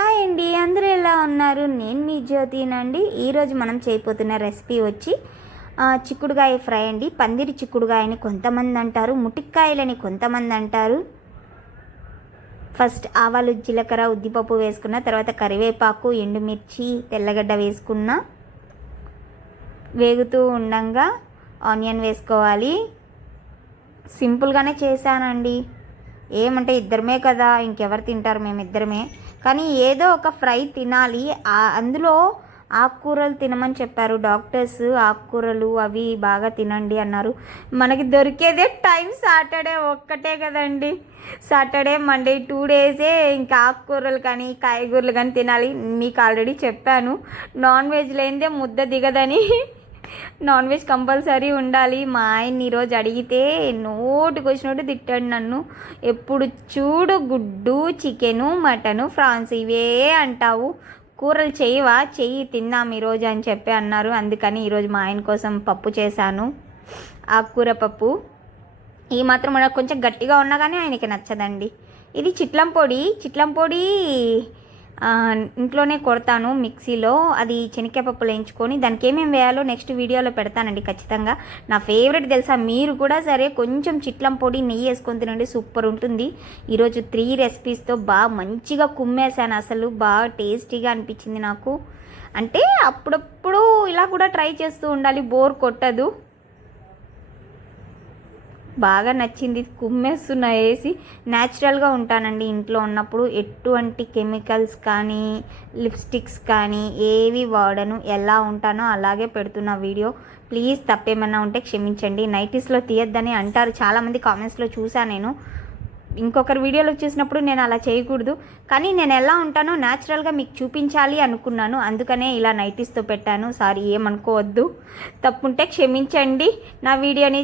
Hi అండి, అందరూ ఎలా ఉన్నారు? నేను మీ జ్యోతినండి. ఈరోజు మనం చేయబోతున్న రెసిపీ వచ్చి చిక్కుడుగాయ ఫ్రై అండి. పందిరి చిక్కుడుగాయని కొంతమంది అంటారు, ముటిక్కాయలని కొంతమంది అంటారు. ఫస్ట్ ఆవాలు, జీలకర్ర, ఉద్దిపప్పు వేసుకున్న తర్వాత కరివేపాకు, ఎండుమిర్చి, తెల్లగడ్డ వేసుకున్న. వేగుతూ ఉండంగా ఆనియన్ వేసుకోవాలి. సింపుల్గానే చేశానండి. ఏమంటే ఇద్దరమే కదా, ఇంకెవరు తింటారు, మేమిద్దరమే. కానీ ఏదో ఒక ఫ్రై తినాలి. అందులో ఆకుకూరలు తినమని చెప్పారు డాక్టర్స్. ఆకుకూరలు అవి బాగా తినండి అన్నారు. మనకి దొరికేదే టైం సాటర్డే ఒక్కటే కదండి. సాటర్డే, మండే 2 డేసే ఇంకా ఆకుకూరలు కానీ కాయగూరలు కానీ తినాలి. మీకు ఆల్రెడీ చెప్పాను, నాన్ వెజ్ లేనిదే ముద్ద దిగదని. నాన్ వెజ్ కంపల్సరీ ఉండాలి. మా ఆయన్ని ఈరోజు అడిగితే నోటుకు వచ్చినట్టు తిట్టాడు నన్ను. ఎప్పుడు చూడు గుడ్డు, చికెను, మటను, ఫ్రాన్స్ ఇవే అంటావు, కూరలు చేయవా, చెయ్యి తిన్నాం ఈరోజు అని చెప్పి అన్నారు. అందుకని ఈరోజు మా ఆయన కోసం పప్పు చేశాను, ఆకుకూర పప్పు. ఈ మాత్రం మనకు కొంచెం గట్టిగా ఉన్నా కానీ ఆయనకి నచ్చదండి. ఇది చిట్లం పొడి ఇంట్లోనే కొడతాను మిక్సీలో. అది శనగపప్పులు వేయించుకొని దానికి ఏమేమి వేయాలో నెక్స్ట్ వీడియోలో పెడతానండి ఖచ్చితంగా. నా ఫేవరెట్ తెలుసా, మీరు కూడా సరే కొంచెం చిట్లం పొడి నెయ్యి వేసుకొని తినండి, సూపర్ ఉంటుంది. ఈరోజు 3 రెసిపీస్తో బాగా మంచిగా కుమ్మేశాను. అసలు బాగా టేస్టీగా అనిపించింది నాకు. అంటే అప్పుడప్పుడు ఇలా కూడా ట్రై చేస్తూ ఉండాలి, బోర్ కొట్టదు. బాగా నచ్చింది, కుమ్మేస్తున్నా వేసి. న్యాచురల్గా ఉంటానండి ఇంట్లో ఉన్నప్పుడు. ఎటువంటి కెమికల్స్ కానీ లిప్స్టిక్స్ కానీ ఏవి వాడను. ఎలా ఉంటానో అలాగే పెడుతున్న వీడియో. ప్లీజ్ తప్పేమన్నా ఉంటే క్షమించండి. నైటీస్లో తీయద్దని అంటారు చాలామంది, కామెంట్స్లో చూసాను నేను. ఇంకొకరి వీడియోలో చూసినప్పుడు నేను అలా చేయకూడదు, కానీ నేను ఎలా ఉంటానో న్యాచురల్గా మీకు చూపించాలి అనుకున్నాను. అందుకనే ఇలా నైటీస్తో పెట్టాను. సారీ, ఏమనుకోవద్దు, తప్పుంటే క్షమించండి. నా వీడియోని